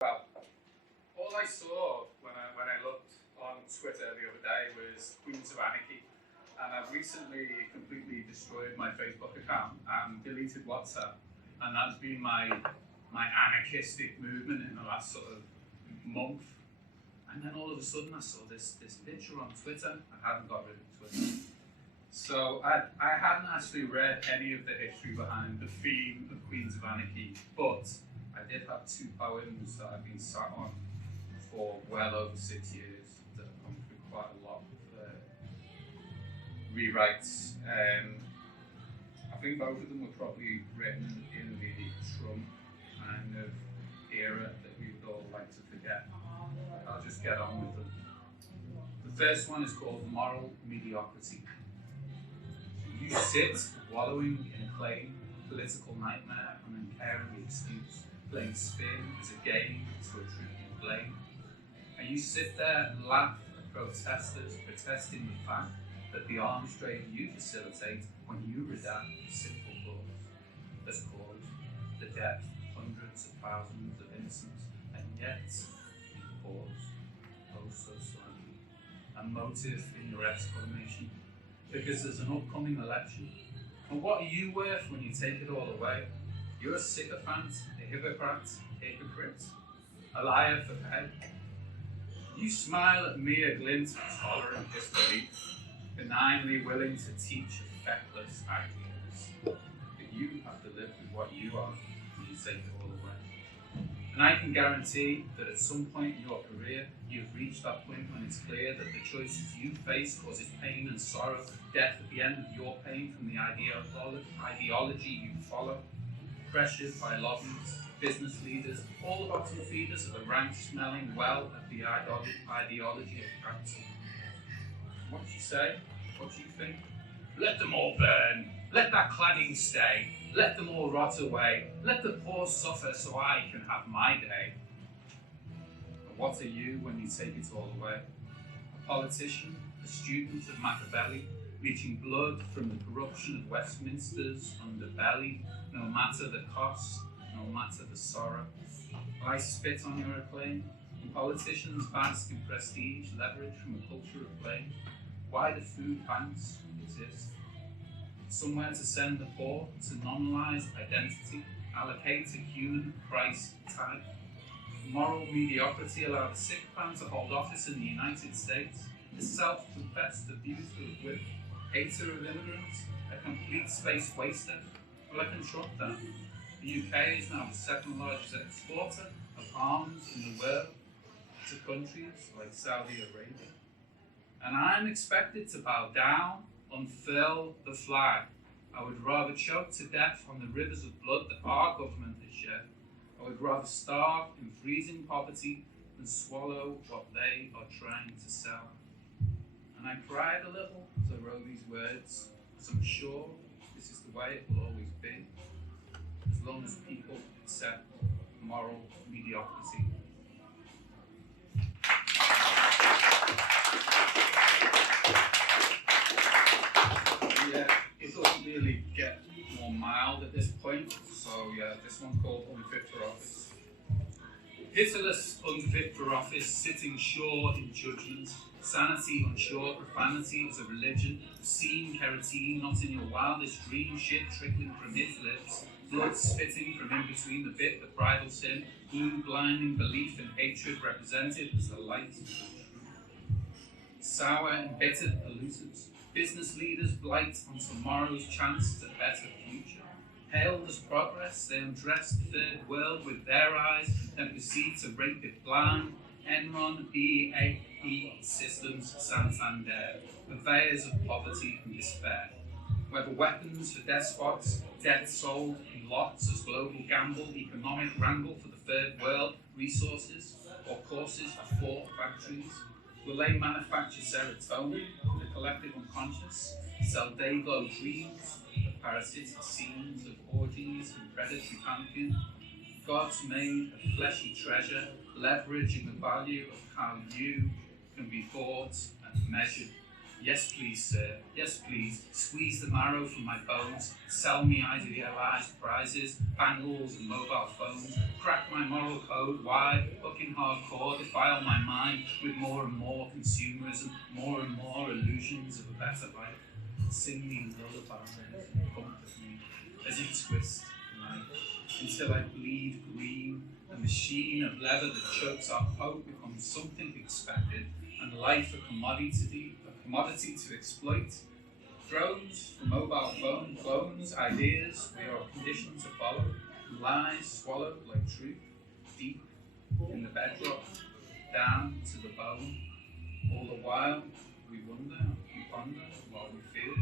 Well, all I saw when I looked on Twitter the other day was Queens of Anarchy, and I've recently completely destroyed my Facebook account and deleted WhatsApp, and that's been my anarchistic movement in the last sort of month. And then all of a sudden I saw this picture on Twitter. I hadn't got rid of Twitter. So I hadn't actually read any of the history behind the theme of Queens of Anarchy, but I did have two poems that I've been sat on for well over 6 years that have gone through quite a lot of rewrites. I think both of them were probably written in the Trump kind of era that we would all like to forget. I'll just get on with them. The first one is called Moral Mediocrity. You sit wallowing in a claim, political nightmare, and uncaring excuse, playing spin as a game to a truth you blame. And you sit there and laugh at protesters protesting the fact that the arms trade you facilitate when you redact a simple clause that's caused the death of hundreds of thousands of innocents, and yet you pause, oh so slightly, a motive in your exclamation, because there's an upcoming election. And what are you worth when you take it all away? You're a sycophant, a hypocrite, a liar for pay. You smile at me a glint of tolerant disbelief, benignly willing to teach effectless ideas. But you have to live with what you are when you take it all away. And I can guarantee that at some point in your career, you've reached that point when it's clear that the choices you face causes pain and sorrow, death at the end of your pain from the ideology you follow, pressured by lobbies, business leaders, all bottom feeders of the rank-smelling well of the ideology of council. What do you say? What do you think? Let them all burn. Let that cladding stay. Let them all rot away. Let the poor suffer so I can have my day. But what are you when you take it all away? A politician, a student of Machiavelli, leaching blood from the corruption of Westminster's underbelly, no matter the cost, no matter the sorrow. Will I spit on your acclaim? And politicians bask in prestige, leverage from a culture of blame. Why do food banks exist? Somewhere to send the poor, to nominalise identity, allocate a human price tag. Moral mediocrity allow the sycophant to hold office in the United States, a self-confessed abuser of women, hater of immigrants, a complete space waster. Well, I can trump that. The UK is now the second largest exporter of arms in the world to countries like Saudi Arabia. And I'm expected to bow down, unfurl the flag. I would rather choke to death on the rivers of blood that our government has shed. I would rather starve in freezing poverty than swallow what they are trying to sell. And I cried a little as I wrote these words, as I'm sure this is the way it will always be, as long as people accept moral mediocrity. Yeah, it doesn't really get more mild at this point, so yeah, this one's called Unfit for Office. Pitiless, unfit for office, sitting sure in judgment, sanity unsure, profanity is a religion, obscene kerosene not in your wildest dream, shit trickling from his lips, blood spitting from in between the bit that bridal sin, blue blinding belief and hatred represented as the light of the truth. Sour embittered polluters, business leaders blight on tomorrow's chance at a better future. Hailed as progress, they undress the third world with their eyes, then proceed to rape it blind. Enron, BAE Systems, Santander, purveyors of poverty and despair. Whether weapons for despots, debt sold in lots as global gamble, economic wrangle for the third world, resources, or courses for four factories. Will they manufacture serotonin for the collective unconscious, sell day-glow dreams, the parasitic scenes of orgies and predatory pantheon? God's made a fleshy treasure, leveraging the value of how you can be bought and measured. Yes, please, sir. Yes, please. Squeeze the marrow from my bones. Sell me idealized prizes, bangles and mobile phones. Crack my moral code wide, fucking hardcore. Defile my mind with more and more consumerism, more and more illusions of a better life. Sing me lullabies and comfort me as you twist the knife until I bleed green. The machine of leather that chokes our hope becomes something expected, and life a commodity to exploit. Drones for mobile phone clones, ideas we are conditioned to follow, lies swallowed like truth, deep in the bedrock, down to the bone. All the while we wonder, we ponder, while we feel